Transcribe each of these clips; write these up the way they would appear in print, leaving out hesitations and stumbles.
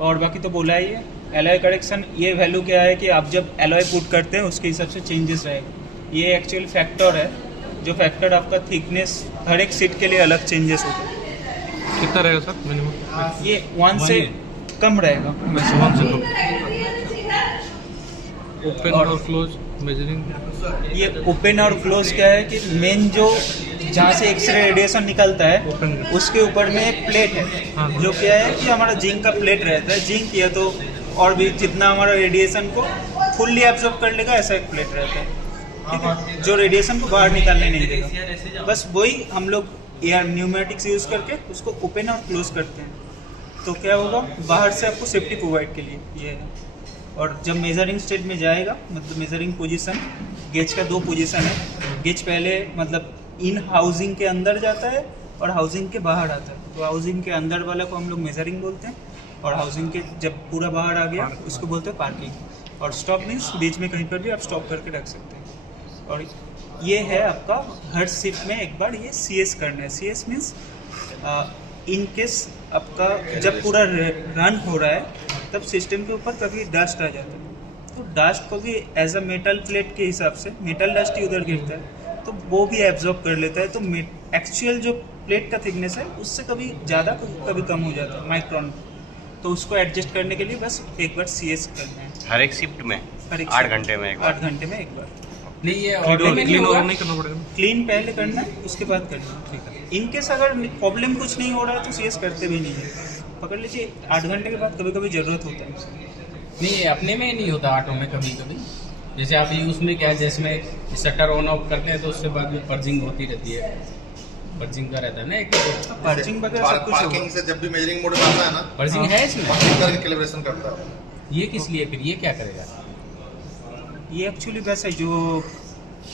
और बाकी तो बोला ही है। एलॉय करेक्शन ये वैल्यू क्या है कि आप जब एलॉय पुट करते हैं उसके हिसाब से चेंजेस रहेगा। ये एक्चुअल फैक्टर है, जो फैक्टर आपका थिकनेस हर एक सीट के लिए अलग चेंजेस होता है। कितना रहेगा सर मिनिमम? ये 1 से कम रहेगा। ओपन और क्लोज मेजरिंग। ये ओपन और क्लोज क्या है कि मेन जो जहाँ से एक्सरे रेडिएशन निकलता है उसके ऊपर में एक प्लेट है, जो क्या है कि हमारा जिंक का प्लेट रहता है। जिंक या तो और भी जितना हमारा रेडिएशन को फुल्ली एब्जॉर्ब कर लेगा ऐसा एक प्लेट रहता है, ठीक है, जो रेडिएशन को बाहर निकालने नहीं देगा। बस वही हम लोग एयर न्यूमेटिक्स यूज करके उसको ओपन और क्लोज करते हैं। तो क्या होगा, बाहर से आपको सेफ्टी प्रोवाइड के लिए ये है। और जब मेजरिंग स्टेज में जाएगा, मतलब मेजरिंग पोजीशन, गेज का 2 पोजीशन है। गेज पहले मतलब इन हाउसिंग के अंदर जाता है और हाउसिंग के बाहर आता है। तो हाउसिंग के अंदर वाला को हम लोग मेजरिंग बोलते हैं, और हाउसिंग के जब पूरा बाहर आ गया उसको बोलते हैं पार्किंग। और स्टॉप मीन्स बीच में कहीं पर भी आप स्टॉप करके रख सकते हैं। और ये है आपका हर शिफ्ट में एक बार ये CS करना है। CS मीन्स इन केस आपका जब पूरा रन हो रहा है तब सिस्टम के ऊपर कभी डस्ट आ जाता है, तो डस्ट को भी एज अ मेटल प्लेट के हिसाब से, मेटल डस्ट ही उधर गिरता है तो वो भी एब्जॉर्ब कर लेता है। तो एक्चुअल जो प्लेट का थिकनेस है उससे कभी ज़्यादा कभी कम हो जाता है माइक्रोन। तो उसको एडजस्ट करने के लिए बस एक बार CS करना है हर एक शिफ्ट में, हर एक 8 घंटे में एक बार। 8 घंटे में एक बार। नहीं ये क्लीन और नहीं करना पड़ेगा। क्लीन पहले करना है उसके बाद करना है, ठीक है। इनकेस अगर प्रॉब्लम कुछ नहीं हो रहा है तो CS करते भी नहीं है। पकड़ लीजिए 8 घंटे के बाद कभी कभी ज़रूरत होता है। नहीं ये अपने में नहीं होता, ऑटो में कभी कभी। जैसे आप ये उसमें क्या है, जैसे शटर ऑन ऑफ करते हैं तो उससे बाद में पर्जिंग होती रहती है। पर्जिंग का रहता है ना एक पर्जिंग वगैरह सब कुछ पार्किंग से जब भी मेजरिंग मोड में आता है ना, पर्जिंग है इसमें। पार्किंग करके कैलिब्रेशन करता है। ये किस लिए, फिर ये क्या करेगा? ये एक्चुअली वैसा है जो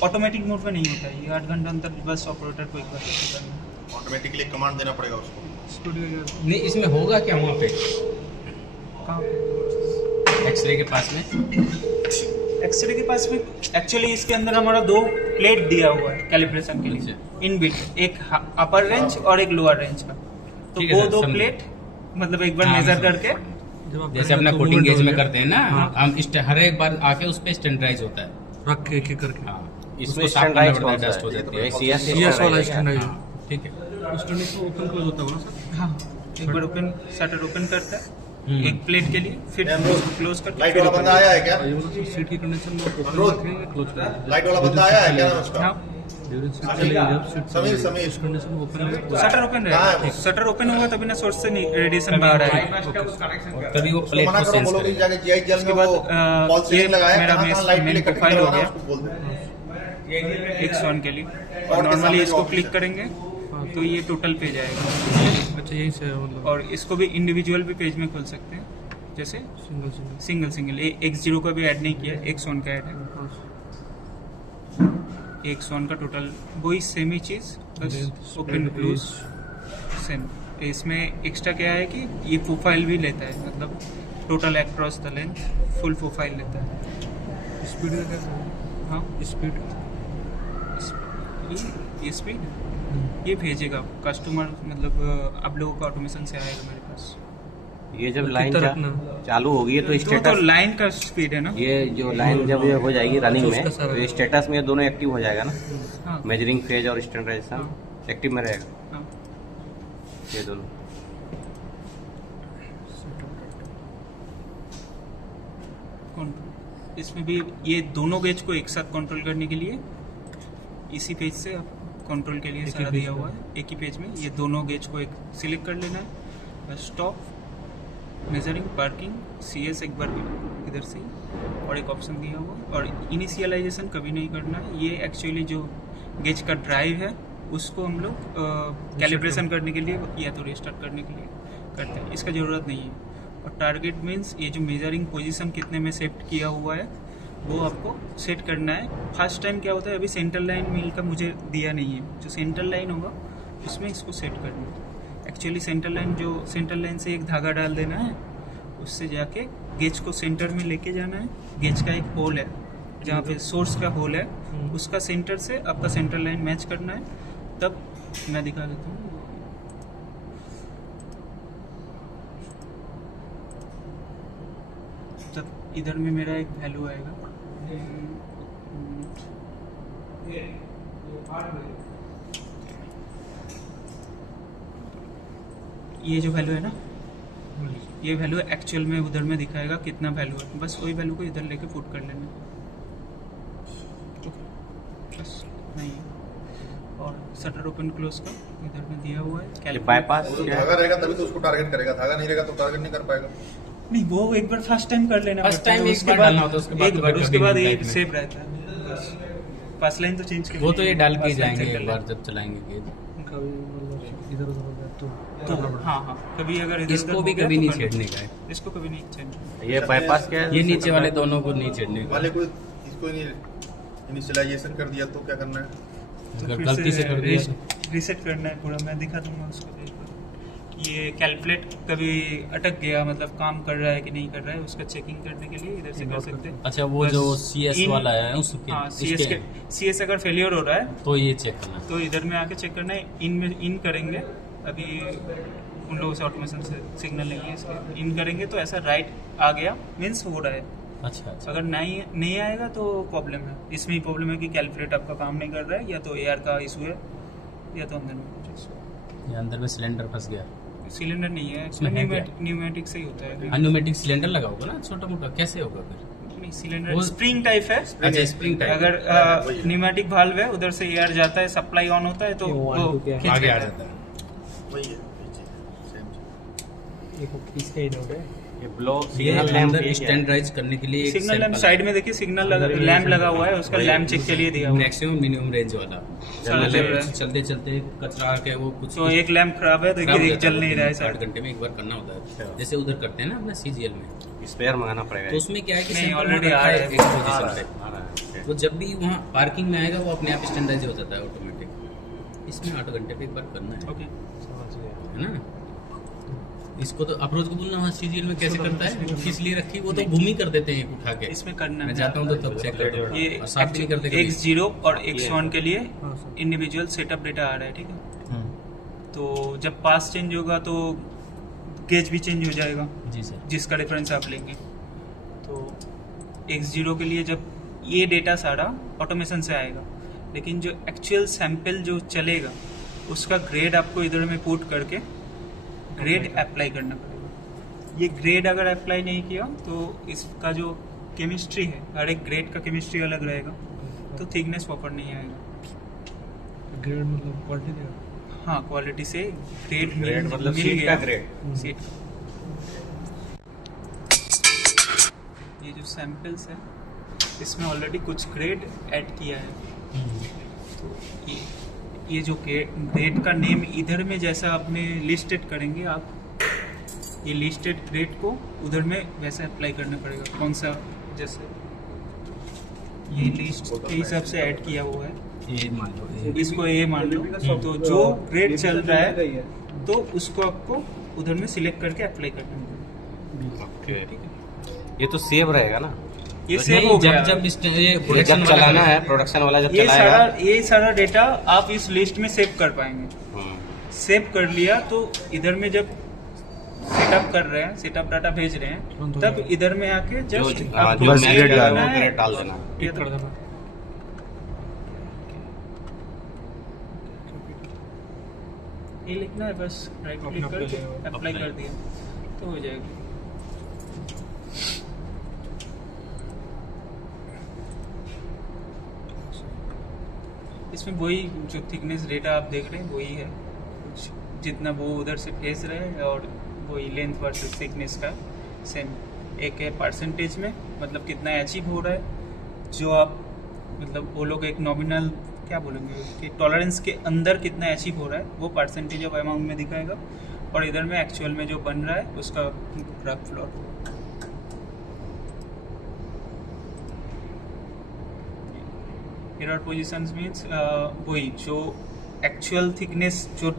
ऑटोमेटिक मोड पे नहीं होता है। ये 8 घंटे अंतर बस ऑपरेटर को एक बार करना है। ऑटोमेटिकली कमांड देना पड़ेगा उसको। नहीं इसमें होगा क्या वहाँ पे कहाँ? एक्सरे के पास में? एक्सरे के पास में एक्चुअली इसके अंदर हमारा 2 प्लेट दिया हुआ है कैलिब्रेशन के लिए इन बिट, एक अपर रेंज और एक लोअर रेंज का। तो ठीक है वो सर, 2 समझे। प्लेट मतलब एक बार हाँ, मेजर समझे। करके जैसे अपना कोटिंग गेज में करते हैं ना, हम हर एक बार आके उस पे स्टैंडर्डाइज होता है। रख के एक करके। हाँ इसमें उसको साफ करना स्टैंडर्डाइज पड़ता है, कौन सा डस्ट हो जाती है। है? CS CS वाला है। स्टैंडर्ड हाँ, ठीक है। स्टैंडर्ड तो ओपन क्लोज होता होगा सर। हाँ एक बार ओपन शटर ओपन करता है एक प्लेट के लिए, फिर उसको क्लोज करके लाइट फिर वाला open बंदा आया है क्या? सीट की कंडीशन में ओपन अनुरोध। रखेंगे, क्लोज करेंगे। लाइट वाला बंदा आया है क्या नाम उसका? हाँ ड्यूरिंग सीट चलेगी जब सीट समीर, चलेगी, समीर। उस कंडीशन में ओपन रहेगा। शटर ओपन कहाँ है रहेगा। वो? शटर ओपन होगा तभी ना सोर्स से रेडिएशन बाहर आएगा। तभी वो उसको प्लेट मना को करो, सेंस बोलो कि करेगा। जाके GI जेल में उसके वो बाद, वॉल ये सीलिंग लगाया है, मेरा कहाँ लाइट मेन के लिए कटिंग प्रोफाइल हो करवाना है गया। उसको बोल दो। एक सोन के लिए और और के नॉर्मली सामने इसको ऑफिस क्लिक है। करेंगे तो ये टोटल पेज आएगा। अच्छा यही से मतलब और इसको भी इंडिविजुअल भी पेज में खोल सकते हैं, जैसे single single. Single single. X0 का भी ऐड नहीं किया, एक सोन का ऐड है। एक सोन का टोटल वही सेम ही चीज़, बस ओपन क्लोज सेम। इसमें एक्स्ट्रा क्या है कि ये प्रोफाइल भी लेता है, मतलब total across the length full profile लेता है। स्पीड का कैसा है? हाँ स्पीड ये स्पीड ये भेजेगा कस्टमर, मतलब आप लोगों का ऑटोमेशन से आएगा मेरे पास। ये जब लाइन कितना रखना? चालू होगी तो तो स्टेटस, लाइन का स्पीड है ना। ये जो लाइन जब ये हो जाएगी रनिंग तो में उसका सारा- तो स्टेटस में ये दोनों एक्टिव हो जाएगा ना, हाँ मेजरिंग फेज और स्टैंडर्डाइजेशन एक्टिव में रहेगा हाँ। ये दोनों। इसमें भी ये दोनों गेज को एक साथ कंट्रोल करने के लिए इसी पेज से आप कंट्रोल के लिए एक ही सारा पेज दिया पे। हुआ है। एक ही पेज में ये दोनों गेज को एक सिलेक्ट कर लेना है, bus stop, measuring, parking, CS एक बार इधर से और एक ऑप्शन दिया हुआ है। और इनिशियलाइजेशन कभी नहीं करना है। ये एक्चुअली जो गेज का ड्राइव है उसको हम लोग कैलिब्रेशन करने के लिए या तो रिस्टार्ट करने के लिए करते हैं, इसका ज़रूरत नहीं है। और टारगेट मीन्स ये जो मेजरिंग पोजीशन कितने में सेट किया हुआ है वो आपको सेट करना है। फर्स्ट टाइम क्या होता है, अभी सेंट्रल लाइन मिल का मुझे दिया नहीं है, जो सेंट्रल लाइन होगा उसमें इसको सेट करना है। एक्चुअली सेंट्रल लाइन से एक धागा डाल देना है, उससे जाके गेज को सेंटर में लेके जाना है। गेज का एक होल है जहाँ पे सोर्स का होल है, उसका सेंटर से आपका सेंट्रल लाइन मैच करना है। तब मैं दिखा देता हूँ, तब इधर में मेरा एक वैल्यू आएगा। ये जो वैल्यू है ना, ये वैल्यू एक्चुअल में उधर में दिखाएगा कितना वैल्यू है, बस वही वैल्यू को इधर लेके पुट कर लेना, बस नहीं। और शटर ओपन क्लोज का इधर में दिया हुआ है। ये बाईपास वो तो क्या धागा है? रहेगा तभी तो उसको टारगेट करेगा, धागा नहीं रहेगा तो टारगेट नहीं कर पाएगा। नहीं, वो एक बार फर्स्ट टाइम कर लेना First पड़ता है, time एक उसके बार बाद डालना होता है, उसके बाद एक तो बार, कभी उसके बाद नहीं ये टाइप में। सेव रहता है। फर्स्ट लाइन तो चेंज कर वो तो ये डाल के ही first line जाएंगे check कर एक लेना। बार जब चलाएंगे गेज। कभी मतलब इधर उधर हो गया तो तो हाँ हाँ, कभी अगर इधर इसको उधर भी हो गया कभी तो नहीं कर लो। छेड़ने का है। इसको कभी नहीं छेड़ना। ये बाईपास क्या है? ये नीचे वाले दोनों को नहीं छेड़ने का। वाले को इसको इनिशियलाइजेशन कर दिया तो क्या करना है? तो अगर फिर गलती से कर दिया रीसेट करना है पूरा। मैं दिखा दूंगा उसको एक बार। ये कैलकुलेट कभी अटक गया, मतलब काम कर रहा है कि नहीं कर रहा है, उसका चेकिंग करने के लिए इधर से कर सकते हैं। अच्छा, वो बस जो CS इन- वाला है उसके हाँ, इसके CS अगर फेलियर हो रहा है तो ये चेक करना। तो इधर में आके चेक करना है। इन में इन करेंगे, अभी उन लोगों से ऑटोमेशन से सिग्नल लेंगे, इसलिए इन करेंगे तो ऐसा राइट आ गया, मीन्स हो रहा है। अच्छा अच्छा। अगर नहीं आएगा तो प्रॉब्लम है। इसमें ही प्रॉब्लम है कि कैलकुलेट आपका काम नहीं कर रहा है, या तो AR का इशू है, या तो अंदर में कुछ issue है। ये अंदर में सिलेंडर फंस गया। सिलेंडर नहीं है, उसमें है क्या? न्यूमेटिक से ही होता है। न्यूमेटिक सिलेंडर लगा होगा ना छोटा मोटा, कैसे होगा फिर? नहीं, सिलेंडर वो- स्प्रिंग टाइप है। अच्छा, स्प्रिंग टाइप। अगर न्यूमेटिक वाल्व है, उधर से एयर जाता है, सप्लाई ऑन होता है तो ये वो one to क्या? खींच आगे आ लेता है। जाता है। वही है, सेम चीज। एक इसका ही नोट है। ये ब्लो ये सिग्नल लैंप अंदर स्टैंडर्डाइज करने के लिए एक सिग्नल लैंप sample साइड में देखिए, सिग्नल लैंप लगा हुआ है, उसका लैंप चेक के लिए दिया हुआ है। मैक्सिमम मिनिमम रेंज वाला। चल रहा है। चलते चलते कचरा आके वो कुछ तो एक लैंप खराब है, खराब हो देखिए जाता चल नहीं रहा है 8 सर। घंटे में एक बार करना होता है, जैसे उधर करते हैं ना अपना CGL में। स्पेयर मंगाना तो पड़ेगा। उसमें क्या है कि नहीं, sample already रखा आ है रहा है। एक आ पोजीशन रहा पे। है, आ रहा है, okay। तो जब भी वहाँ पार्किंग में आएगा वो अपने आप स्टैंडर्डाइज हो जाता है ऑटोमेटिक। इसमें 8 घंटे पे एक बार करना है, ओके, समझ गया। है ना? इसको तो अप्रोच को बोलना वहाँ CGL में कैसे करता है, किस लिए रखी, वो तो भूमि कर देते हैं उठा के। इसमें करना मैं है। जाता हूँ तो तब चेक करता हूँ ये और साफ भी नहीं करते कभी। X0 और X1 के लिए हाँ सर। इंडिविजुअल सेटअप डेटा आ रहा है, ठीक है। हम्म, तो जब पास चेंज होगा तो गेज भी चेंज हो जाएगा, जी सर। जिसका रेफरेंस आप लेंगे। तो X0 के लिए जब ये डेटा सारा ऑटोमेशन से आएगा, लेकिन जो एक्चुअल सैंपल जो चलेगा उसका ग्रेड आपको इधर में पुट करके ग्रेड अप्लाई करना पड़ेगा। ये ग्रेड अगर अप्लाई नहीं किया तो इसका जो केमिस्ट्री है, हर एक ग्रेड का केमिस्ट्री अलग रहेगा, तो थिकनेस प्रॉपर नहीं आएगा। ग्रेड मतलब क्वालिटी देगा। हाँ, क्वालिटी से ग्रेड ग्रेड मतलब मिल सीट गया। का ग्रेड। सीट ये जो सैंपल्स है इसमें ऑलरेडी कुछ ग्रेड ऐड किया है। तो ये जो ग्रेड का नेम इधर में जैसा आपने लिस्टेड करेंगे आप, ये लिस्टेड ग्रेड को उधर में वैसे अप्लाई करना पड़ेगा। कौन सा, जैसे ये लिस्ट के हिसाब से ऐड किया हुआ है, ये मान लो ये। इसको ए मान लो, तो जो ग्रेड चल रहा है तो उसको आपको उधर में सिलेक्ट करके अप्लाई करना है। ओके। ये तो सेव रहेगा ना? ये तो सेव नहीं, हो गया। जब ये ये प्रोडक्शन जब चलाना है, प्रोडक्शन वाला जब ये चलाएगा। सारा डेटा आप इस लिस्ट में सेव कर पाएंगे। हम्म, सेव कर लिया तो इधर में जब सेटअप कर रहे हैं, सेटअप डाटा भेज रहे हैं, तुरंत हो तब जाएगा। इधर में आके जो जस्ट हाँ, आपको जो बस मैच ग्रेड है डालना वो है। ग्रेड डाल देना। टिक कर देना। ये लिखना है, बस राइट अपना क्लिक apply करके करो। Apply Apply। कर दिया तो हो जाएगा। इसमें वही जो थिकनेस डेटा आप देख रहे हैं वही है, कुछ जितना वो उधर से भेज रहे हैं और वही लेंथ वर्सेस थिकनेस का सेम। एक है परसेंटेज में, मतलब कितना अचीव हो रहा है, जो आप मतलब वो लोग एक नॉमिनल क्या बोलेंगे कि टॉलरेंस के अंदर कितना अचीव हो रहा है वो परसेंटेज ऑफ अमाउंट में दिखाएगा, और इधर में एक्चुअल में जो बन रहा है उसका ग्राफ प्लॉट होगा। एरर पोजीशंस मींस वही जो एक्चुअल थिकनेस जो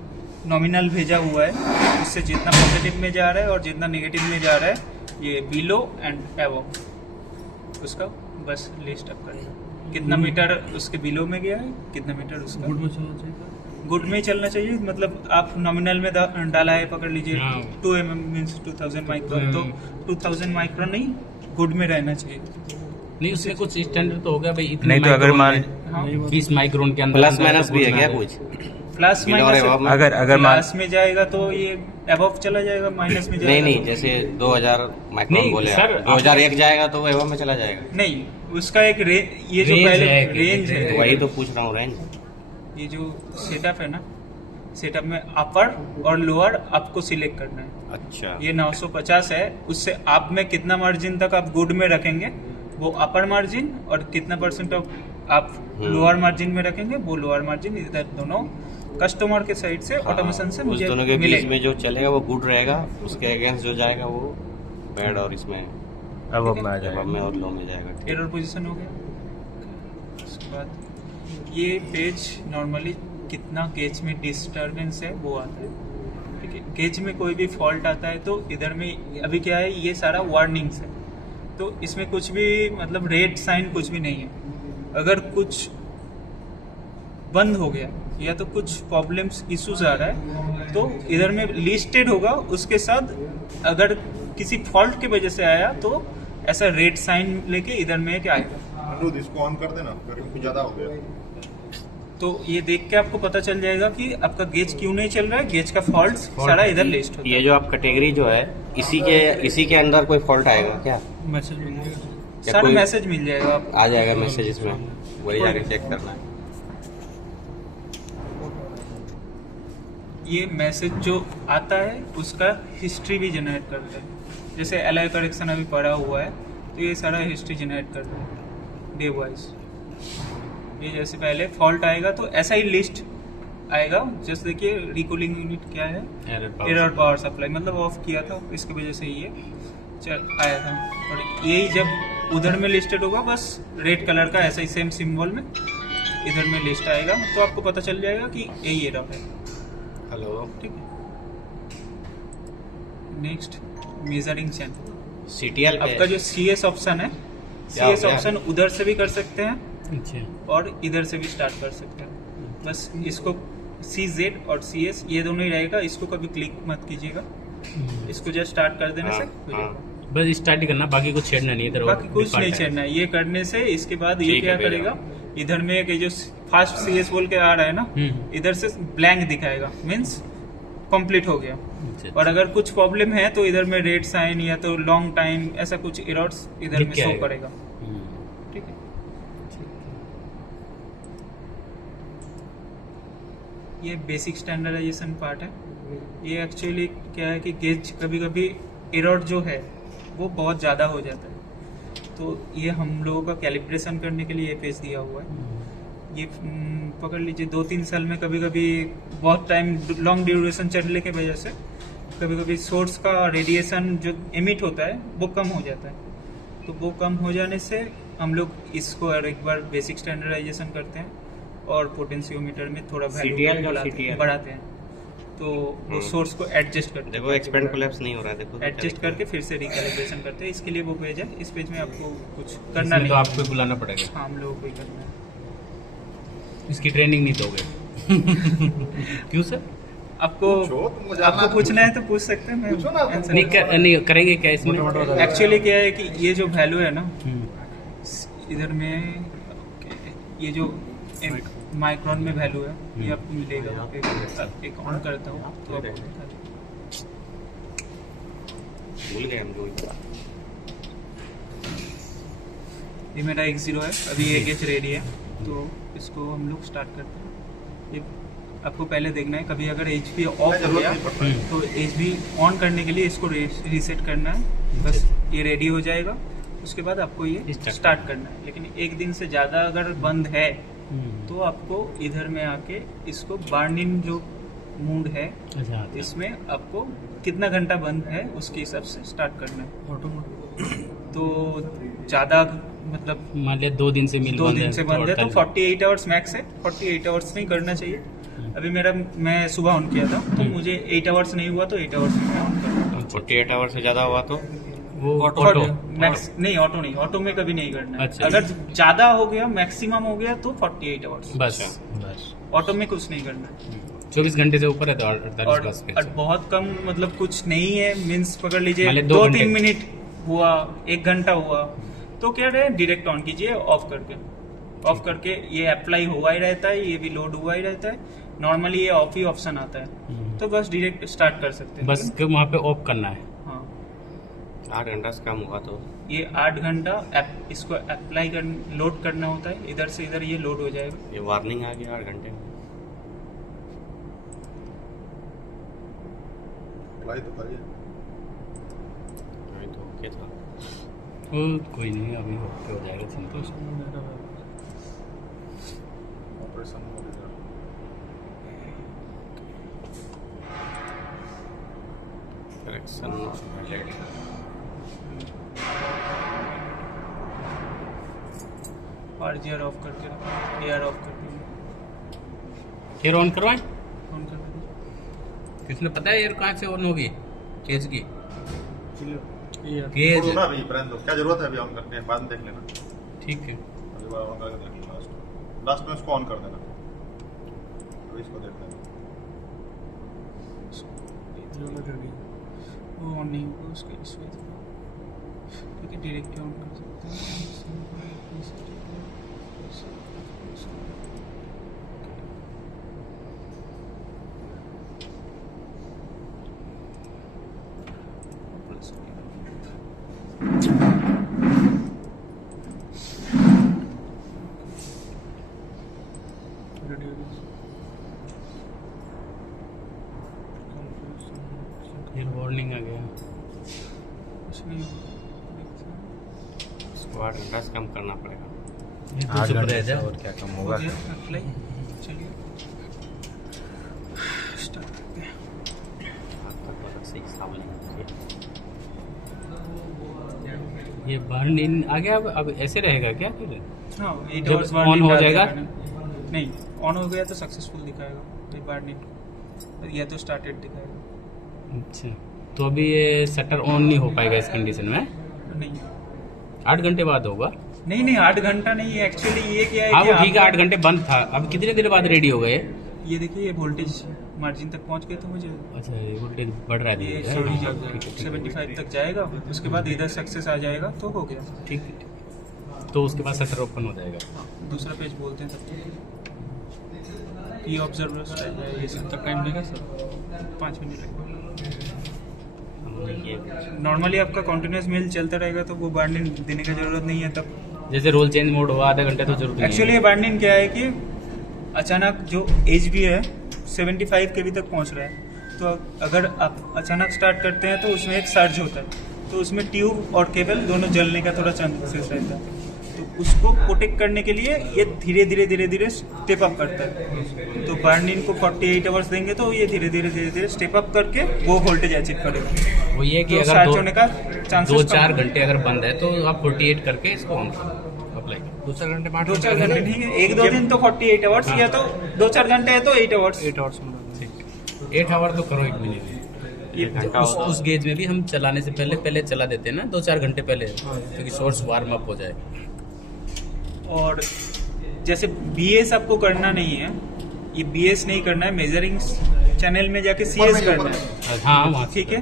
नॉमिनल भेजा हुआ है उससे जितना पॉजिटिव में जा रहा है और जितना नेगेटिव में जा रहा है, ये बिलो एंड अबव, उसका बस लिस्ट अप करेगा। कितना मीटर उसके बिलो में गया है, कितना मीटर उसका गुड में चलना चाहिए। गुड में चलना चाहिए। मतलब आप नॉमिनल में डाला है, पकड़ लीजिए हाँ। 2 mm मीन्स 2000 माइक्रोन, तो 2000 माइक्रोन नहीं गुड में रहना चाहिए। नहीं उसमें कुछ स्टैंडर्ड तो हो गया भाई, इतने नहीं तो अगर मान हाँ, 20 माइक्रोन के अंदर प्लस माइनस भी है क्या कुछ? प्लस Below और above माइनस में? अगर मान प्लस में जाएगा तो ये अबव चला जाएगा, माइनस में जाएगा नहीं नहीं, तो- जैसे 2000 माइक्रोन नहीं, बोले सर, आप, 2001 जाएगा तो एवं में चला जाएगा। नहीं, उसका एक ये जो Range पहले है कि- रेंज है, वही तो पूछ रहा हूँ रेंज। ये जो सेटअप है ना, सेटअप में अपर और लोअर आपको सिलेक्ट करना है। अच्छा ये 950 है, उससे आप में कितना मार्जिन तक आप गुड में रखेंगे वो अपर मार्जिन, और कितना परसेंट आप लोअर मार्जिन में रखेंगे वो लोअर मार्जिन, इधर दोनों कस्टमर के साइड से ऑटोमेशन से उस मुझे दोनों के बीच मिलेगा। में जो चलेगा वो गुड रहेगा, उसके अगेंस्ट जो जाएगा वो बैड और इसमें अब में आ अब जाएगा। में और लो में जाएगा। ठीक। एरर पोजीशन हो गया। उसके बाद ये पेज नॉर्मली कितना गेज में डिस्टरबेंस है वो आता है, ठीक है। गेज में कोई भी फॉल्ट आता है तो इधर में अभी क्या है, ये सारा वार्निंग्स है, तो इसमें कुछ भी मतलब रेड साइन कुछ भी नहीं है। अगर कुछ बंद हो गया या तो कुछ प्रॉब्लम्स इश्यूज आ रहा है तो इधर में लिस्टेड होगा, उसके साथ अगर किसी फॉल्ट की वजह से आया तो ऐसा रेड साइन लेके इधर में क्या आएगा। अनिरुद्ध इसको ऑन कर देना, गर्मी कुछ ज्यादा हो गया। तो ये देख के आपको पता चल जाएगा कि आपका गेज क्यों नहीं चल रहा है, गेज का फॉल्ट सारा इधर लिस्ट होता ये है। जो आप कैटेगरी जो है इसी के अंदर कोई फॉल्ट आएगा क्या? मैसेज मिल गया। या सारा कोई- मैसेज मिल जाएगा आपको। आ जाएगा मैसेज इसमें, वही जाके चेक करना है। ये मैसेज जो आता है उसका हिस्ट्री भी जनरेट करता है। जैसे एलआई करेक्शन अभी पड़ा हुआ है तो ये सारा हिस्ट्री जनरेट करता है डे वाइज। ये जैसे पहले फॉल्ट आएगा तो ऐसा ही लिस्ट आएगा। जैसे देखिए रिकूलिंग यूनिट क्या है, एरर पावर सप्लाई, मतलब ऑफ किया था, इसकी वजह से ये चल आया था। और यही जब उधर में लिस्टेड होगा बस रेड कलर का ऐसा ही सेम सिंबल में इधर में लिस्ट आएगा, तो आपको पता चल जाएगा कि यही एरर है। हेलो, ठीक है। नेक्स्ट मेजरिंग चैनल, सीटीएल आपका जो CS ऑप्शन है, क्या हो CS गया? ऑप्शन उधर से भी कर सकते हैं अच्छा और इधर से भी स्टार्ट कर सकते हैं। बस इसको CZ और CS ये दोनों ही रहेगा, इसको कभी क्लिक मत कीजिएगा, इसको जस्ट स्टार्ट कर देने से हो जाएगा। बस स्टार्ट ही करना, बाकी कुछ छेड़ना नहीं इधर। बाकी कुछ नहीं छेड़ना है। ये करने से इसके बाद ये ठीक क्या है, भैया। करेगा, इधर में एक जो फास्ट CS बोल के आ रहा है ना, इधर से ब्लैंक दिखाएगा, मीन्स कंप्लीट हो गया। और अगर कुछ प्रॉब्लम है तो इधर में रेड साइन या तो लॉन्ग टाइम ऐसा कुछ एरर्स इधर में शो करेगा। ठीक है। ये बेसिक स्टैंडर्डाइजेशन पार्ट है। ये एक्चुअली क्या है कि गेज कभी कभी एरर जो है वो बहुत ज़्यादा हो जाता है, तो ये हम लोगों का कैलिब्रेशन करने के लिए ये पेज दिया हुआ है। ये पकड़ लीजिए 2-3 साल में कभी कभी बहुत टाइम लॉन्ग ड्यूरेशन चलने की वजह से कभी कभी सोर्स का रेडिएशन जो एमिट होता है वो कम हो जाता है, तो वो कम हो जाने से हम लोग इसको एक बार बेसिक स्टैंडर्डाइजेशन करते हैं और पोटेंशियोमीटर में थोड़ा CTL जो वैल्यू CTL बढ़ाते हैं, तो वो सोर्स को एडजस्ट करते हैं। देखो एक्सपेंड कोलैप्स नहीं हो रहा है, देखो एडजस्ट करके फिर से रिकैलिब्रेशन करते हैं। इसके लिए वो पेज है, इस पेज में आपको कुछ करना इसमें नहीं तो है। आपको ही बुलाना पड़ेगा, हाँ, हम लोगों को ही करना है। इसकी ट्रेनिंग नहीं दोगे। क्यों सर? आपको पूछो, तुमको जानना आपको है। पूछना है तो पूछ सकते हैं, पूछो ना, मैं नहीं करेंगे क्या इसमें? एक्चुअली क्या है कि ये जो वैल्यू है ना, इधर में ये जो माइक्रोन में वैल्यू है ये आपको मिलेगा। एक ऑन करता हूँ तो आपको दिखा दें। भूल गए हम लोग। ये मेरा 10 है, अभी ये गेज रेडी है, तो इसको हम लोग स्टार्ट करते हैं। ये आपको पहले देखना है, कभी अगर HP ऑफ हो गया तो HP ऑन करने के लिए इसको रीसेट करना है। बस ये रेडी हो जाएगा, उसके बाद आपको ये स्टार्ट करना है। लेकिन एक दिन से ज़्यादा अगर बंद है तो आपको इधर में आके इसको बर्निंग जो मूड है अच्छा, इसमें आपको कितना घंटा बंद है उसके हिसाब से स्टार्ट करना है। तो ज़्यादा मतलब मान लिया 2 दिन से मिल 2 दिन से बंद है तो 48 आवर्स मैक्स है, 48 आवर्स नहीं करना चाहिए। अभी मैं सुबह ऑन किया था तो मुझे 8 आवर्स नहीं हुआ तो 8 आवर्स में मैं ऑन कर 48 आवर से ज्यादा हुआ तो वो ऑटो मैक्स नहीं, ऑटो नहीं, ऑटो में कभी नहीं करना है। अच्छा। अगर ज़्यादा हो गया, मैक्सिमम हो गया तो 48 आवर्स, बस ऑटो में कुछ नहीं करना है। 24 घंटे से ऊपर है तो 48 और प्लस पे। और बहुत कम मतलब कुछ नहीं है, मीन्स पकड़ लीजिए मान ली 2 2-3 मिनट हुआ 1 घंटा हुआ तो क्या रहे डायरेक्ट ऑन कीजिए ऑफ करके ये अप्लाई हुआ ही रहता है, ये भी लोड हुआ ही रहता है। नॉर्मली ये ऑफ ही ऑप्शन आता है तो बस डायरेक्ट स्टार्ट कर सकते हैं। बस वहाँ पे ऑफ करना है। हाँ 8 घंटा से कम हुआ तो ये 8 घंटा इसको अप्लाई कर लोड करना होता है, इधर से इधर ये लोड हो जाएगा। ये वार्निंग आ गया 8 घंटे में। अप्लाई तो करिए। अभी तो ओके था। कोई नहीं, अभी ओके हो जाएगा, चिंता नहीं। ऑपरेशन हो गया। Correction valid. आरजीआर ऑफ करके रखो, एआर ऑफ कर दीजिए। एयर ऑन करवाएं? ऑन कर दीजिए। किसने पता है एयर कहाँ से ऑन होगी केज की? ये केज छोड़ो ना अभी ब्रांड, क्या जरूरत है अभी ऑन करने, बाद में देख लेना। ठीक है। अभी बार ऑन करके देख लेना, लास्ट में उसको ऑन कर देना, अभी इसको देख लेना। वो ऑन नहीं होगा उसके इस वजह से, क्योंकि डायरेक्ट ऑन कर सकते हैं। एयर वार्निंग आ गया। कुछ नहीं होगा। इसको 8 घंटा से कम करना पड़ेगा। ये तो चुप रह जा। और क्या कम हो होगा? गया अप्लाई, चलिए स्टार्ट करते हैं। आपका प्रोडक्ट से हिसाब नहीं ये बर्न इन आ गया। अब ऐसे रहेगा क्या फिर? हाँ 8 जब आवर्स on हो जाएगा? नहीं, ऑन हो गया तो सक्सेसफुल दिखाएगा, एक बार नहीं या तो स्टार्टेड दिखाएगा। अच्छा, तो अभी ये शटर ऑन नहीं हो पाएगा इस कंडीशन में? नहीं 8 घंटे बाद होगा? नहीं 8 घंटा नहीं है एक्चुअली। ये क्या है हाँ कि वो ठीक है, आपका- 8 घंटे बंद था। अब कितने देर बाद रेडी हो गए? ये देखिए ये वोल्टेज मार्जिन तक पहुंच गए तो मुझे अच्छा, ये वोल्टेज बढ़ रहा है ये धीरे-धीरे। थोड़ी हाँ, ठीक है, ठीक है। 75 तक जाएगा, उसके बाद इधर सक्सेस आ जाएगा तो हो गया। ठीक है, ठीक है। तो उसके बाद शटर ओपन हो जाएगा। दूसरा पेज बोलते हैं तब तक ये ऑब्जर्वर ये सब तक टाइम लेगा सर, 5 मिनट लगेगा। नॉर्मली आपका कंटिन्यूस मेल चलता रहेगा तो वो वार्निंग देने का जरूरत नहीं है। तब जैसे रोल चेंज मोड हुआ आधा घंटा तो जरूरत नहीं है। एक्चुअली ये वार्निंग क्या है कि अचानक जो एज भी है 75 के भी तक पहुंच रहा है, तो अगर आप अचानक स्टार्ट करते हैं तो उसमें एक सर्ज होता है, तो उसमें ट्यूब और केबल दोनों जलने का थोड़ा चांसेस रहता है। तो उसको प्रोटेक्ट करने के लिए ये धीरे धीरे स्टेप अप करता है। तो वार्निंग को 48 आवर्स देंगे तो ये धीरे धीरे स्टेप अप करके वो वोल्टेज अचीव करेगा। वो ये कि तो अगर स्टार्ट होने का चांसेस 2-4 घंटे अगर बंद है तो आप 48 करके इसको ऑन करो, अप्लाई करो। 2-4 घंटे में 2-4 घंटे नहीं है, 1-2 दिन तो 48 आवर्स, या तो 2-4 घंटे है तो 8 आवर्स। 8 आवर्स में ठीक है, 8 आवर तो करो 1 महीने में। ये घंटा उस, उस गेज में भी हम चलाने से पहले चला देते हैं ना 2-4 घंटे पहले, क्योंकि सोर्स वार्म अप हो जाए। और जैसे बीएस आपको करना नहीं है, ये बीएस नहीं करना है, मेजरिंग चैनल में जाके सीएस करना है। हाँ वहाँ से ठीक है,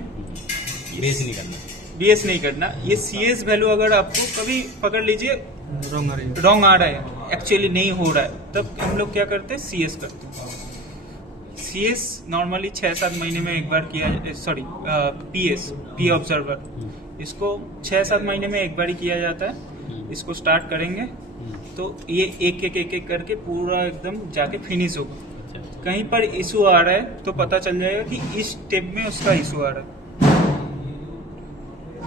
बेस नहीं करना। बीएस नहीं करना। ये सीएस वैल्यू अगर आपको कभी पकड़ लीजिए रॉन्ग आ रही है। रॉन्ग आ रहा है, एक्चुअली नहीं हो रहा है, तब हम लोग क्या करते हैं सीएस करते हैं। सीएस नॉर्मली 6-7 महीने में एक बार किया, सॉरी पी ऑब्जर्वर, इसको 6-7 महीने में एक बार ही किया जाता है। इसको स्टार्ट करेंगे तो ये एक करके पूरा एकदम जाके फिनिश होगा। कहीं पर इशू आ रहा है तो पता चल जाएगा कि इस स्टेप में उसका इशू आ रहा है।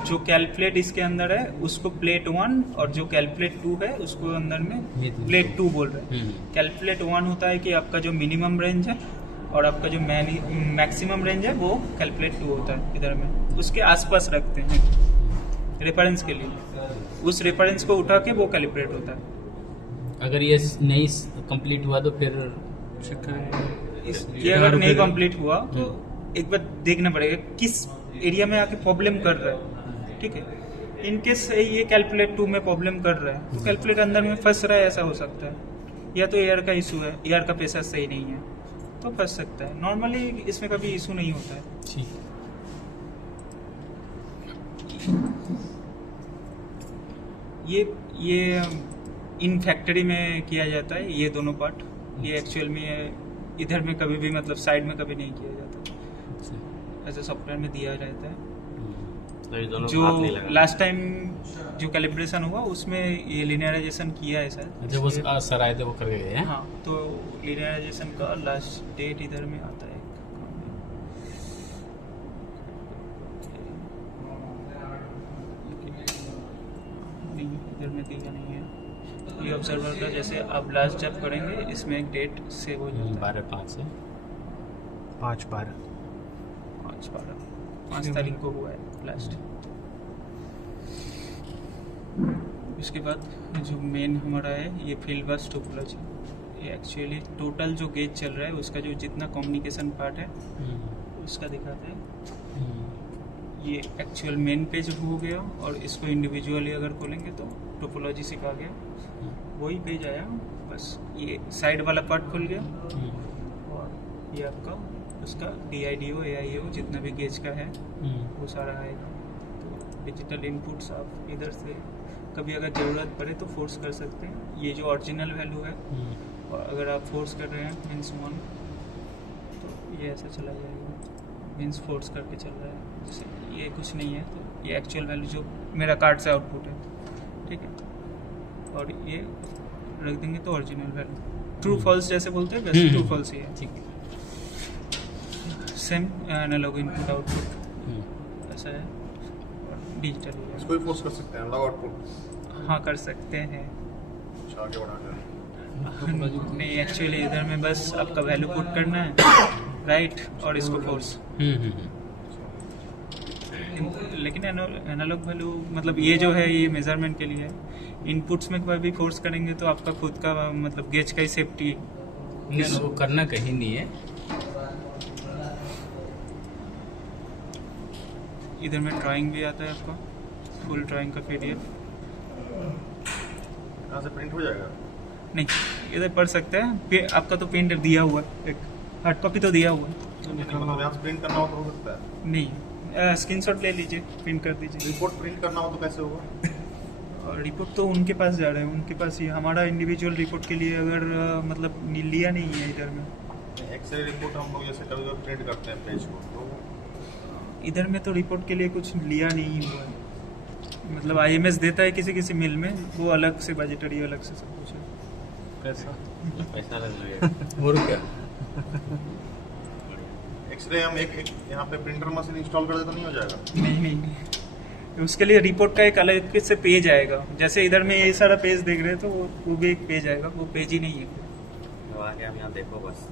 जो कैलकुलेट इसके अंदर है उसको प्लेट 1 और जो कैलकुलेट 2 है उसको अंदर में प्लेट 2 बोल रहे हैं। कैलकुलेट 1 होता है कि आपका जो मिनिमम रेंज है और आपका जो मैक्सिमम रेंज है वो कैलकुलेट 2 होता है। इधर में उसके आसपास रखते हैं रेफरेंस के लिए, उस रेफरेंस को उठा के वो कैलिब्रेट होता है। अगर ये नहीं कंप्लीट हुआ तो फिर चेक करेंगे। ये अगर नहीं कंप्लीट हुआ तो एक बार देखना पड़ेगा किस एरिया में आके प्रॉब्लम कर रहा है। ठीक है, इनकेस ये कैलकुलेट 2 में प्रॉब्लम कर रहा है तो कैलकुलेट अंदर में फंस रहा है, ऐसा हो सकता है। या तो एयर का इशू है, एयर का प्रेशर सही नहीं है तो फंस सकता है। नॉर्मली इसमें कभी इशू नहीं होता है। ठीक। ये इन फैक्ट्री में किया जाता है ये दोनों पार्ट। ये एक्चुअल में इधर में कभी भी मतलब साइड में कभी नहीं किया जाता, ऐसे सॉफ्टवेयर में दिया रहता है। तो ये दोनों जो हाथ नहीं लगा। लास्ट टाइम जो कैलिब्रेशन हुआ उसमें ये लिनियराइजेशन किया है शायद। जब वो सर आए थे वो करके गए हैं। हाँ, तो लिनियराइजेशन का लास्ट डेट इधर में आता है। नहीं, इधर में दिया नहीं है। ये ऑब्जर्वर का जैसे आप लास्ट जब करेंगे इसमें एक डेट सेव हो जाता है। 12/5 से 5/12 5 तारीख को हुआ है लास्ट। उसके बाद जो मेन हमारा है ये फील्ड बस टोपोलॉजी। ये एक्चुअली टोटल जो गेज चल रहा है उसका जो जितना कम्युनिकेशन पार्ट है उसका दिखाते हैं। ये एक्चुअल मेन पेज हो गया और इसको इंडिविजुअली अगर खोलेंगे तो टोपोलॉजी सिखा गया, वही पेज आया। बस ये साइड वाला पार्ट खुल गया और ये आपका उसका DIDO AIO जितना भी गेज का है वो सारा आएगा। तो डिजिटल इनपुट्स आप इधर से कभी अगर ज़रूरत पड़े तो फोर्स कर सकते हैं। ये जो ओरिजिनल वैल्यू है और अगर आप फोर्स कर रहे हैं मीन्स 1 तो ये ऐसा चला जाएगा, मीन्स फोर्स करके चल रहा है। जैसे ये कुछ नहीं है तो ये एक्चुअल वैल्यू जो मेरा कार्ड से आउटपुट है, ठीक है। और ये रख देंगे तो ओरिजिनल वैल्यू ट्रू फॉल्स जैसे बोलते हैं वैसे ट्रू फॉल्स ही है, ठीक है। सेम एनालॉग इनपुट आउटपुट ऐसा है और डिजिटल है। इसको भी फोर्स कर सकते हैं एनालॉग आउटपुट। हाँ, कर सकते हैं। अच्छा, आगे बढ़ाना है। नहीं, एक्चुअली इधर में बस आपका वैल्यू पुट करना है राइट और इसको फोर्स। लेकिन एनालॉग वैल्यू मतलब ये जो है ये मेजरमेंट के लिए है। इनपुट्स में कभी भी फोर्स करेंगे तो आपका खुद का मतलब गेज का ही सेफ्टी वो करना कहीं नहीं है। इधर में ड्राइंग भी आता है आपका, फुल ड्राइंग का PDF। यहाँ से प्रिंट हो जाएगा। नहीं, इधर पढ़ सकते हैं। आपका तो प्रिंट दिया हुआ है, एक हार्ड कॉपी तो दिया हुआ है। मतलब यहाँ से प्रिंट करना हो तो हो सकता है। नहीं, स्क्रीनशॉट ले लीजिए, प्रिंट कर दीजिए। रिपोर्ट प्रिंट करना हो तो कैसे होगा? और रिपोर्ट तो उनके पास जा रहे हैं, उनके पास ही। हमारा इंडिविजुअल रिपोर्ट के लिए अगर मतलब लिया नहीं है इधर में। एक्सरे रिपोर्ट हम लोग जैसे कभी कभी प्रिंट करते हैं पेज को, तो इधर में तो रिपोर्ट के लिए कुछ लिया नहीं हुआ है। मतलब IMS देता है किसी किसी मिल में, वो अलग से बजटरी अलग से सब कुछ है। पैसा लग जाएगा। और क्या एक्सरे हम एक यहाँ पे प्रिंटर मशीन इंस्टॉल कर दे तो नहीं हो जाएगा? नहीं, उसके लिए रिपोर्ट का एक अलग से पेज आएगा। जैसे इधर में ये सारा पेज देख रहे हैं तो वो भी एक पेज आएगा, वो पेज ही नहीं है। तो आगे हम यहाँ देखो बस।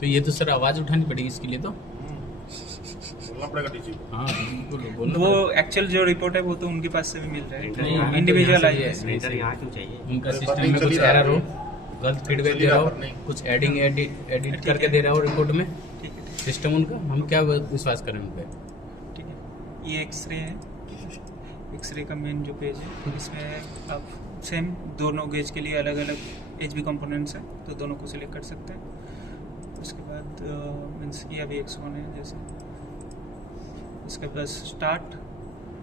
तो ये तो सर आवाज उठानी पड़ेगी इसके लिए तो। बोलना पड़ेगा डीजी को। हाँ बोलना वो पड़ेगा। एक्चुअल जो रिपोर्ट है वो तो उनके पास से भी मिल रहा प्रिंटर है, यहाँ इंडिविजुअल यहाँ से IMS। प्रिंटर यहाँ क्यों चाहिए? उनका अरे सिस्टम नहीं में चल कुछ ही रहा एरर हो, है। गलत फीडबैक चल दे ही रहा रहा हो, पर नहीं। कुछ एडिट ठीक करके है। दे रहा हो रिपोर्ट में ठीक है, सिस्टम उनका, हम क्या विश्वास करें उन पे। ठीक है। ये एक्सरे है, एक्सरे का मेन जो पेज है इसमें आप सेम दोनों गेज के लिए अलग अलग HV कंपोनेंट्स हैं तो दोनों को सिलेक्ट कर सकते हैं। उसके बाद मीन्स ये अभी X1 है जैसे। इसके बाद स्टार्ट,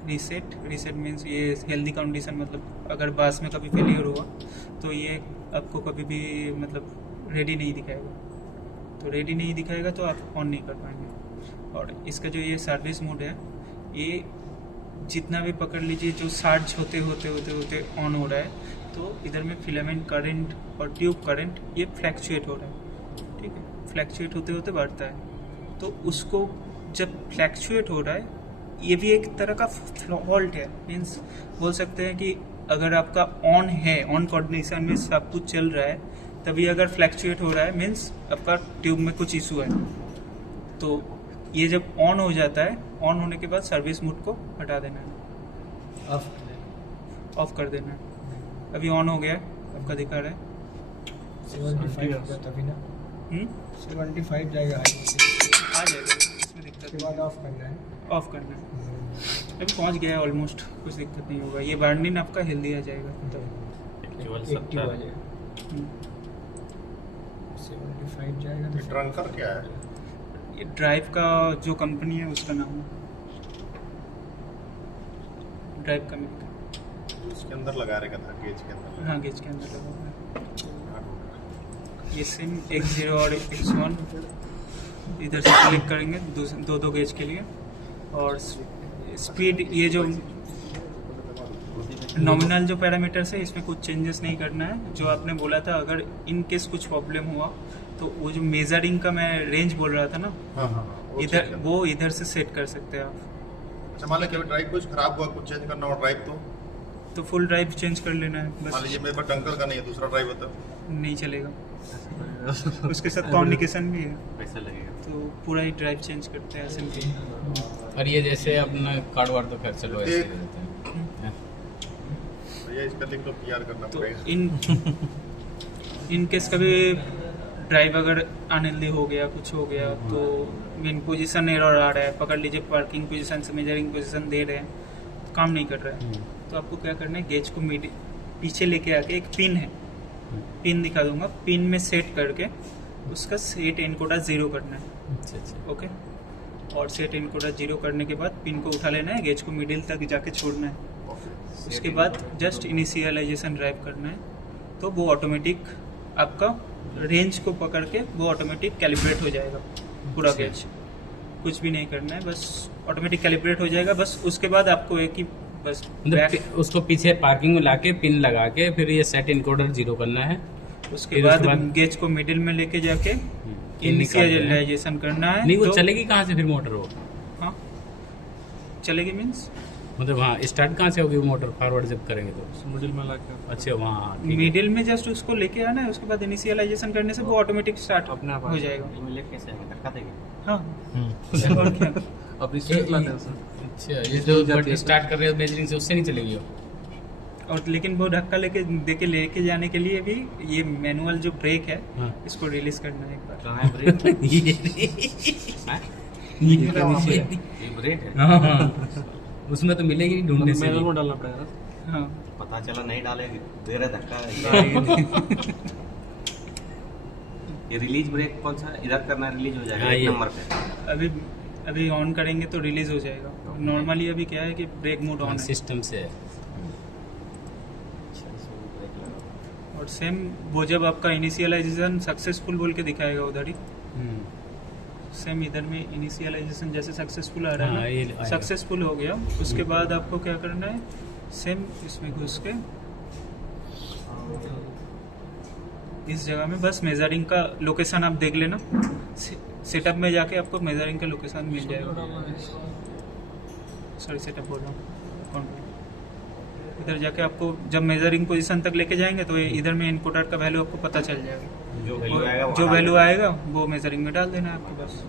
रीसेट मीन्स ये हेल्दी कंडीशन, मतलब अगर बास में कभी फेलियर हुआ तो ये आपको कभी भी मतलब रेडी नहीं दिखाएगा। तो रेडी नहीं दिखाएगा तो आप ऑन नहीं कर पाएंगे। और इसका जो ये सर्विस मोड है ये जितना भी पकड़ लीजिए जो चार्ज होते ऑन हो रहा है तो इधर में फिलामेंट करंट और ट्यूब करंट ये फ्लैक्चुएट हो रहा है, ठीक है। फ्लैक्चुएट होते होते बढ़ता है तो उसको जब फ्लैक्चुएट हो रहा है ये भी एक तरह का फॉल्ट है। मीन्स बोल सकते हैं कि अगर आपका ऑन है, ऑन कंडीशन में सब कुछ चल रहा है, तभी अगर फ्लैक्चुएट हो रहा है मीन्स आपका ट्यूब में कुछ इशू है। तो ये जब ऑन हो जाता है, ऑन होने के बाद सर्विस मोड को हटा देना है, ऑफ कर देना है। अभी ऑन हो गया आपका दिखा रहा है 75 होगा तभी ना। 75 जाएगा आ जाएगा, इसमें दिक्कत उसके नहीं बाद है। ऑफ करना है। ऑफ करना है। अभी पहुंच गया है ऑलमोस्ट, कुछ दिक्कत नहीं होगा। ये बर्निंग आपका हेल्दी आ जाएगा तब। एक्चुअल 80 आ 70 जाएगा, हम्म। 75 जाएगा तो ट्रंकर क्या है? ये ड्राइव का जो कंपनी है उसका नाम है, ड्राइव का मिलकर इसके अंदर लगा रहेगा था, गेज के अंदर लगा। हाँ गेज के अंदर लगा हुआ है। ये सिम X0 और X1 इधर से क्लिक करेंगे दो गेज के लिए। और स्पीड, ये जो नॉमिनल जो पैरामीटर्स है इसमें कुछ चेंजेस नहीं करना है। जो आपने बोला था अगर इन केस कुछ प्रॉब्लम हुआ तो वो जो मेजरिंग का मैं रेंज बोल रहा था ना, हाँ, इधर वो इधर से सेट कर सकते हैं आप। अच्छा, मान लीजिए ड्राइव कुछ खराब हुआ, कुछ चेंज करना हो ड्राइव तो फुल ड्राइव चेंज कर लेना है मान बस, लीजिए मेरे पास टंकर का नहीं है, दूसरा ड्राइव होता नहीं चलेगा। उसके साथ कम्युनिकेशन भी है पैसा लगेगा। तो पूरा ही ड्राइव चेंज करते हैं सिंपली। और ये जैसे अपना कार्ड वार्ड तो खैर चलो ऐसे ही एक- रहता है। भैया इसका लिंक तो PR करना तो पड़ेगा। इन केस कभी ड्राइव अगर अनहेल्दी हो गया, कुछ हो गया, तो इन पोजीशन एरर आ रहा है, पकड़ लीजिए पार्किंग पोजीशन से मेजरिंग पोजीशन दे रहे हैं, काम नहीं कर रहा है, तो आपको क्या करना है, गेज को पीछे लेके आके एक पिन है, पिन दिखा दूंगा, पिन में सेट करके उसका सेट एनकोडर 0 करना है। अच्छा। ओके, और सेट एनकोडर 0 करने के बाद पिन को उठा लेना है, गेज को मिडिल तक जाके छोड़ना है। उसके बाद जस्ट इनिशियलाइजेशन ड्राइव करना है, तो वो ऑटोमेटिक आपका रेंज को पकड़ के वो ऑटोमेटिक कैलिब्रेट हो जाएगा पूरा गेज। कुछ भी नहीं करना है, बस ऑटोमेटिक कैलिब्रेट हो जाएगा। बस उसके बाद आपको एक ही बस मतलब उसको पीछे पार्किंग में लाके पिन लगा के फिर ये सेट इनकोडर 0 करना है। उसके फिर बाद उसके बाद- गेज को मिडिल में लेके जाके पिन निकाल देना है। इनिशियलाइजेशन करना है। नहीं वो तो- चलेगी कहाँ से फिर मोटर वो? हाँ चलेगी मीन्स मतलब हाँ स्टार्ट कहाँ से होगी वो मोटर फॉरवर्ड जब करेंगे तो मिडिल में लाके अच्छा वहाँ ठीक है। मिडिल में जस्ट उसको लेके आना है। उसके बाद इनिशियलाइजेशन करने से वो ऑटोमेटिक स्टार्ट अपने आप हो जाएगा। कैसे आएंगे, धक्का देंगे? हाँ हम्म। और क्या। अपनी स्ट्रीट लाते हैं सर। अच्छा ये जो बट स्टार्ट कर रहे हो मेजरिंग से उससे नहीं चलेगी वो? और लेकिन वो धक्का लेके जाने के लिए भी ये मैनुअल जो ब्रेक है हाँ। इसको रिलीज करना है एक बार। कहाँ है ब्रेक? हैं? ये ब्रेक है? हाँ हाँ उसमें तो मिलेगी नहीं ढूंढने से मैनुअल भी। में डालना पड़ेगा ना। हाँ पता चला नहीं डालेगी, दे रहे धक्का। ये रिलीज ब्रेक कौन सा इधर करना, रिलीज हो जाएगा हाँ, एक ये। नंबर पे। अभी ऑन करेंगे तो रिलीज हो जाएगा। नॉर्मली अभी क्या है कि ब्रेक मोड ऑन है। सिस्टम से है। और सेम वो जब आपका इनिशियलाइजेशन सक्सेसफुल बोल के दिखाएगा उधर ही, सेम इधर में इनिशियलाइजेशन जैसे सक्सेसफुल आ रहा हाँ, ये है ना, आएगा। सक्सेसफुल हो गया। उसके बाद आपको क्या करना है, सेम इसमें घुस के इस जगह में बस मेजरिंग का लोकेशन आप देख लेना। सेटअप में जाके आपको मेजरिंग का लोकेशन मिल जाएगा। सॉरी सेटअप बोल रहा हूँ। इधर जाके आपको जब मेजरिंग पोजीशन तक लेके जाएंगे तो ये इधर में इनपुटर का वैल्यू आपको पता चल जाएगा। जो वैल्यू आएगा वो जो हटा वैल्यू देना। आएगा वो मेजरिंग में डाल देना है आपको बस।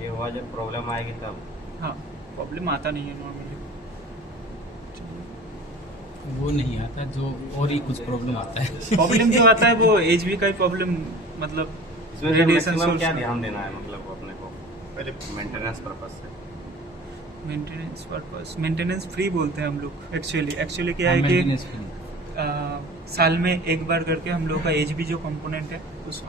ये हुआ जब प्रॉब्लम आएगी तब। हाँ प्रॉब्लम आता नहीं है नॉर्मली। वो नहीं आता जो और ही कुछ प्रॉब्लम आता है। प्रॉब्लम जो आता है वो एचबी का ही प्रॉब्लम, मतलब इसमें रेडिएशन मैक्सिमम क्या सोर्स। ध्यान देना है, मतलब अपने को पहले मेंटेनेंस पर्पस से? मेंटेनेंस पर्पस, मेंटेनेंस फ्री बोलते हैं हम लोग। एक्चुअली क्या है कि Maintenance free। साल में एक बार करके हम लोग का एचबी जो कंपोनेंट है उस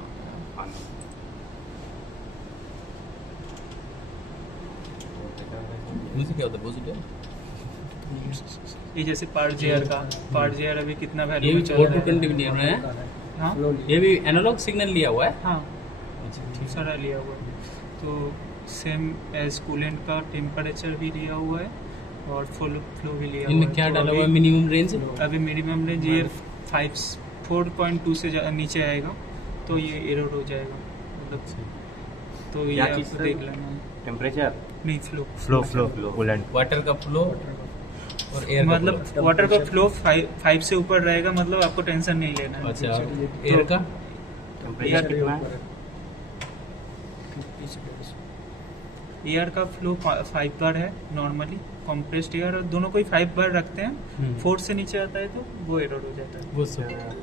मुझे क्या होता है पॉजिटिव? ये जैसे पार्ट जेयर अभी कितना ये वैल्यू भी में चल रहा 420 है। लिया हुआ है। हाँ ये भी एनालॉग सिग्नल लिया हुआ है। हाँ सारा लिया हुआ है। तो सेम एज कूलेंट का टेम्परेचर भी लिया हुआ है और फ्लो भी लिया हुआ इनमें है। क्या तो डाला अभी- हुआ है मिनिमम रेंज? अभी मिनिमम रेंज ये 4.2 से नीचे आएगा तो ये एरर हो जाएगा, मतलब तो ये क्या आपको चीज़ देख है? लेना है। टेम्परेचर, नहीं फ्लो कूलेंट। वाटर का फ्लो और एयर का मतलब flow। वाटर का फ्लो 5 से ऊपर रहेगा, मतलब आपको टेंशन नहीं लेना है। अच्छा एयर का टेम्परेचर कितना है? एयर का फ्लो 5 बार है नॉर्मली। कॉम्प्रेस्ड एयर दोनों को ही 5 बार रखते हैं। 4 से नीचे आता है तो वो एरर हो जाता है।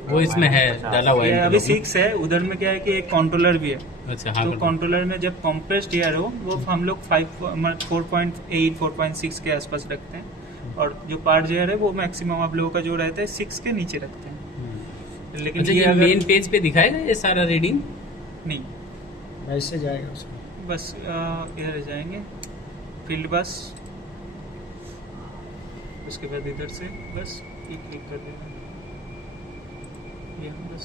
वो इसमें है डाला हुआ ये है। अभी 6 है। उधर में क्या है कि एक कंट्रोलर भी है। अच्छा हाँ तो कंट्रोलर में जब कॉम्प्रेस्ड एयर हो वो हम लोग 4.8 4.6 के आसपास रखते हैं, और जो पार्ट एयर है वो मैक्सिमम आप लोगों का जो रहता है 6 के नीचे रखते हैं। लेकिन अच्छा ये ये अगर मेन पेज पे दिखाएगा ये सारा रीडिंग? नहीं, मैसेज आएगा उसमें। बस इधर जाएंगे फील्ड बस, उसके बाद इधर से बस ये क्लिक कर देना, ये बस।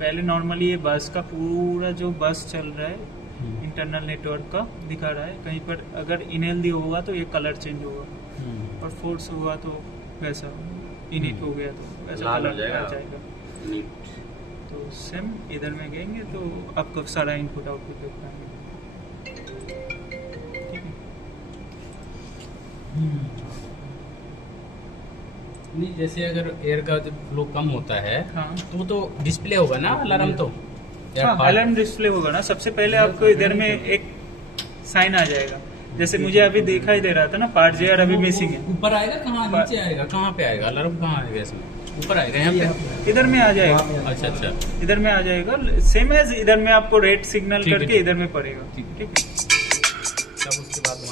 पहले नॉर्मली ये बस का पूरा जो बस चल रहा है इंटरनल नेटवर्क का दिखा रहा है, कहीं पर अगर इनहेल्दी होगा तो ये कलर चेंज होगा और फोर्स होगा तो वैसा, इनिट हो गया तो वैसा लाल हो कलर जाएगा। आ जाएगा। तो सेम इधर में गएंगे तो आपको सारा इनपुट आउटपुट देख पाएंगे। ठीक है, नहीं जैसे अगर एयर का फ्लो कम होता है हाँ तो वो तो डिस्प्ले होगा ना अलार्म तो, या हाँ, अलार्म डिस्प्ले होगा ना। सबसे पहले आपको इधर में एक साइन आ जाएगा, जैसे मुझे अभी दिखाई दे रहा था ना, पार्ट जेआर अभी मिसिंग है। ऊपर आएगा कहाँ, नीचे आएगा, कहाँ पे आएगा अलार्म, कहाँ आएगा इसमें? ऊपर आएगा यहाँ पे। इधर में आ जाएगा, अच्छा अच्छा, इधर में आ जाएगा सेम एज इधर में आपको रेड सिग्नल ठीक है, करके ठीक। इधर में पड़ेगा। ठीक है। ठीक है। तब उसके बाद